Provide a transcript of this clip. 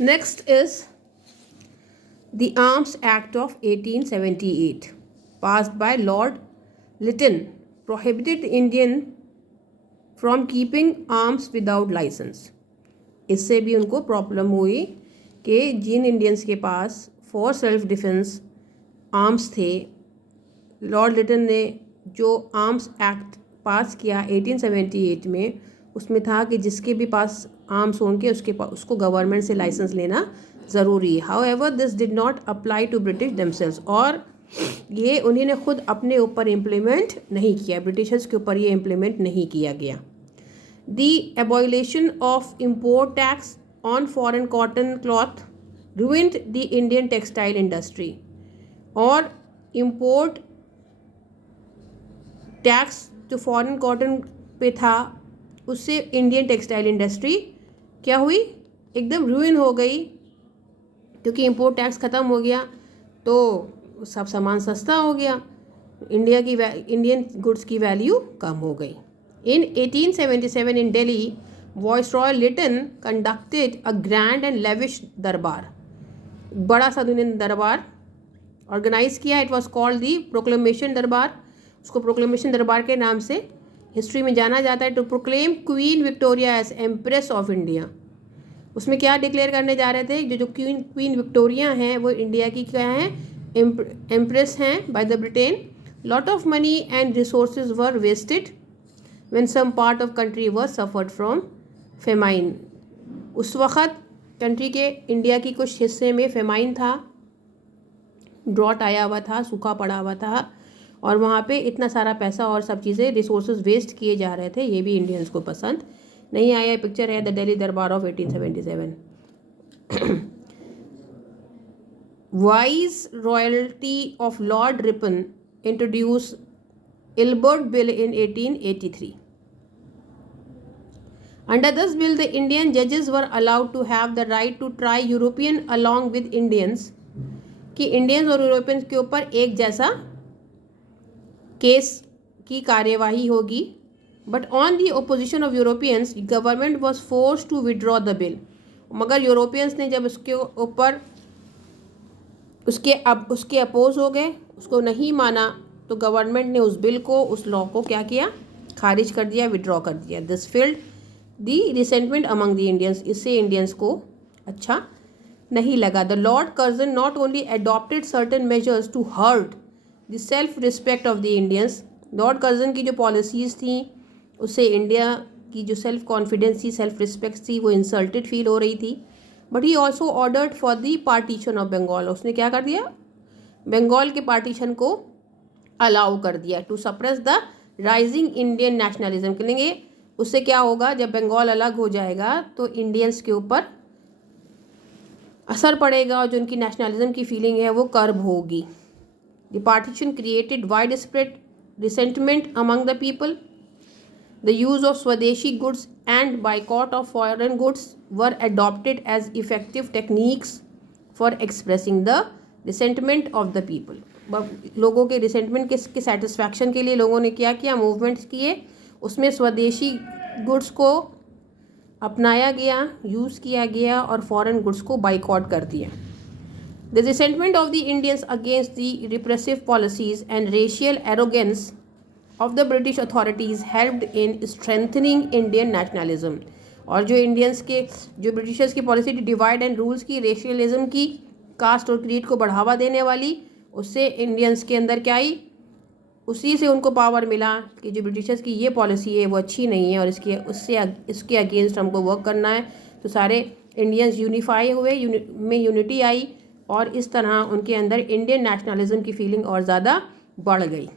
Next is the Arms Act of 1878, passed by Lord Lytton, prohibited Indian from keeping arms without license. इससे भी उनको problem हुई कि जिन Indians के पास for self defence arms थे, Lord Liton ने जो आर्म्स एक्ट पास किया 1878 में, उसमें था कि जिसके भी पास आर्म्स होंगे उसको गवर्नमेंट से लाइसेंस लेना ज़रूरी है. However this did not apply to British themselves, और ये उन्होंने खुद अपने ऊपर इम्प्लीमेंट नहीं किया, ब्रिटिशर्स के ऊपर ये इम्प्लीमेंट नहीं किया गया. The abolition of import tax on foreign cotton cloth ruined the Indian textile industry. और import tax जो foreign cotton पे था, उससे इंडियन टेक्सटाइल इंडस्ट्री क्या हुई, एकदम ruin हो गई, क्योंकि इम्पोर्ट टैक्स ख़त्म हो गया तो सब सामान सस्ता हो गया, इंडियन गुड्स की वैल्यू कम हो गई. In 1877 in Delhi, Viceroy Lytton conducted a grand and lavish दरबार, बड़ा सा उन्होंने दरबार ऑर्गेनाइज किया. It was called the proclamation दरबार. उसको प्रोक्लेमेशन दरबार के नाम से हिस्ट्री में जाना जाता है. To proclaim Queen Victoria as empress of India. उसमें क्या डिक्लेयर करने जा रहे थे, जो क्वीन विक्टोरिया हैं वो इंडिया की क्या हैं, एम्प्रेस हैं by the Britain. Lot of money and resources were wasted when some part of country was suffered from famine. उस वक़्त कंट्री के इंडिया की कुछ हिस्से में फेमाइन था, ड्रॉट आया हुआ था, सूखा पड़ा हुआ था, और वहाँ पे इतना सारा पैसा और सब चीज़ें रिसोर्सेज वेस्ट किए जा रहे थे. ये भी इंडियंस को पसंद नहीं आया. पिक्चर है द दिल्ली दरबार of 1877. Wise royalty of Lord Ripon introduce Ilbert Bill in 1883. Under this bill, the Indian judges were allowed to have the right to try European along with Indians, कि Indians और Europeans के ऊपर एक जैसा case की कार्यवाही होगी. But on the opposition of Europeans, government was force to withdraw the bill. मगर यूरोपियंस ने जब उसके ऊपर उसके अपोज हो गए, उसको नहीं माना, तो गवर्नमेंट ने उस बिल को, उस लॉ को क्या किया, खारिज कर दिया, विड्रॉ कर दिया. This fuelled the resentment among the Indians. इससे इंडियंस को अच्छा नहीं लगा. The Lord Curzon not only adopted certain measures to hurt the self respect of the Indians. Lord Curzon की जो पॉलिसीज़ थी उससे इंडिया की जो सेल्फ कॉन्फिडेंस थी, सेल्फ रिस्पेक्ट थी, वो इंसल्टेड फील हो रही थी. But he also ordered for the partition of Bengal. उसने क्या कर दिया, बंगाल के पार्टीशन को अलाउ कर दिया. To suppress the rising Indian nationalism. कहेंगे उससे क्या होगा, जब बंगाल अलग हो जाएगा तो इंडियंस के ऊपर असर पड़ेगा और जो उनकी नेशनलिज्म की फीलिंग है वो कर्ब होगी. The partition created wide spread resentment among the people. The use of swadeshi goods and boycott of foreign goods were adopted as effective techniques for expressing the resentment of the people. लोगों के resentment के satisfaction के लिए लोगों ने क्या किया, movements किए, उसमें स्वदेशी गुड्स को अपनाया गया, यूज़ किया गया, और फॉरेन गुड्स को बाइकआउट कर दिया. The resentment of the Indians against the repressive policies and racial arrogance of the British authorities helped in strengthening Indian nationalism. और जो इंडियंस के, जो ब्रिटिशर्स की पॉलिसी डिवाइड एंड रूल्स की, रेशियलिज्म की, कास्ट और क्रीड को बढ़ावा देने वाली, उससे इंडियंस के अंदर क्या आई, उसी से उनको पावर मिला कि जो ब्रिटिशर्स की ये पॉलिसी है वो अच्छी नहीं है और इसके अगेंस्ट हमको वर्क करना है. तो सारे इंडियंस यूनिफाई हुए, में यूनिटी आई, और इस तरह उनके अंदर इंडियन नेशनलिज्म की फीलिंग और ज़्यादा बढ़ गई.